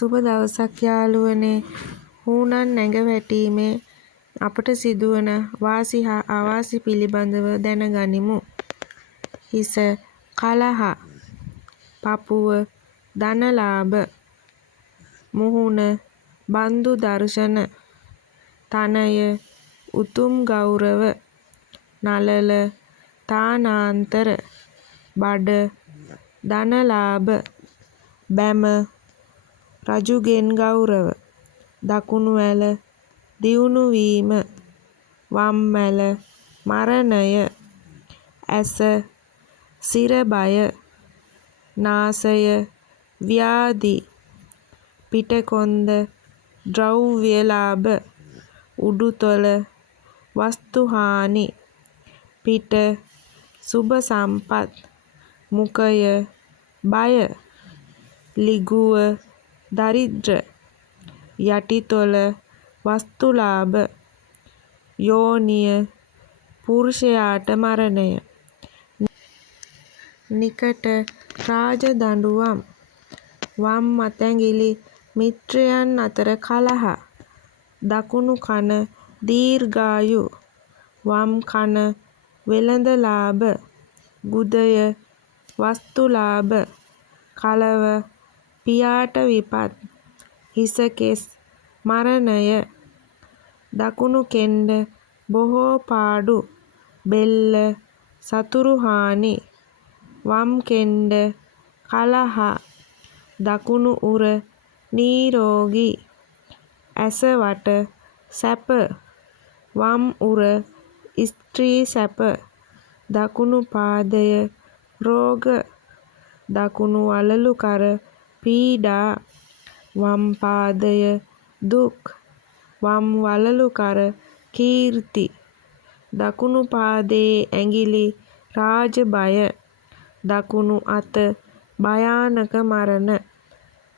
සුබ දවසක් යාළුවනේ. හූනන් නැඟ වැටීමේ අපට සිදුවන වාසි හා අවාසි පිළිබඳව දැනගනිමු. හිස කලහ, පපුව ධනලාභ, මුහුණ බන්දු දර්ශන, තනය උතුම් ගෞරව, නළල තානාන්තර, බඩ ධනලාභ, බැම රජුගෙන් ගෞරව, දකුණු ඇල දියුණු වීම, වම් ඇල මරණය, ඇස සිර බය, නාසය ව්‍යාධි, පිටකොන්ද ද්‍රව්‍ය ලාභ, උඩුතොල වස්තු හානි, පිට සුභ සම්පත්, මුඛය බය, ලිගුව දරිද්‍ර, යටිතොල වස්තු ලාභ, යෝනිය පුරුෂයාට මරණය. නිකට රාජ දඬුවම්, වම් අතැඟිලි මිත්‍රයන් අතර කලහ, දකුණු කන දීර්ඝායු, වම් කන වෙළඳ ලාභ, ගුදය වස්තු ලාභ, කලව පියාට විපත්, හිස කෙස් මරණය, දකුණු කෙන්ඩ බොහෝ පාඩු, බෙල්ල සතුරු හානි, වම් කෙන්ඩ කලහ, දකුණු උර නීරෝගී, ඇස වට සැප, වම් උර ස්ත්‍රී සැප, දකුණු පාදය රෝග, දකුණු වලලු කර පීඩා, වම් පාදය දුක්, වම් වලලු කර කීර්ති, දකුණු පාදයේ ඇඟිලි රාජ බය, දකුණු අත භයානක මරණ,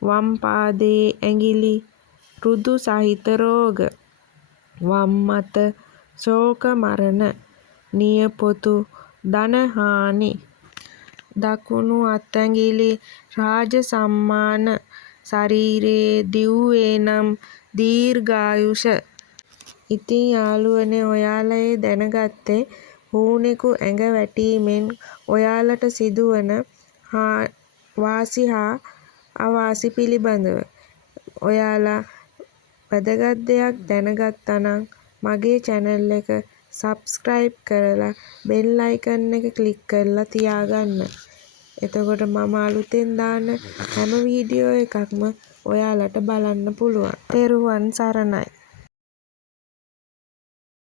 වම් පාදයේ ඇඟිලි ඍතු සහිත රෝග, වම් අත ශෝක මරණ, නියපොතු ධන හානි, දකුණු අතැඟිලි රාජ සම්මාන, ශරීරයේ දිව්වේ නම් දීර්ඝායුෂ. ඉතින් යාළුවනේ ඔයාලා ඒ දැනගත්තේ හූනෙකු ඇඟ වැටීමෙන් ඔයාලට සිදුවන වාසි හා අවාසි පිළිබඳව. ඔයාලා වැදගත් දෙයක් දැනගත්තා නම් මගේ channel එක subscribe කරලා bell icon එක click කරලා තියාගන්න. එතකොට මම අලුතෙන් දාන හැම වීඩියෝ එකක්ම ඔයාලට බලන්න පුළුවන්. තෙරුවන් සරණයි.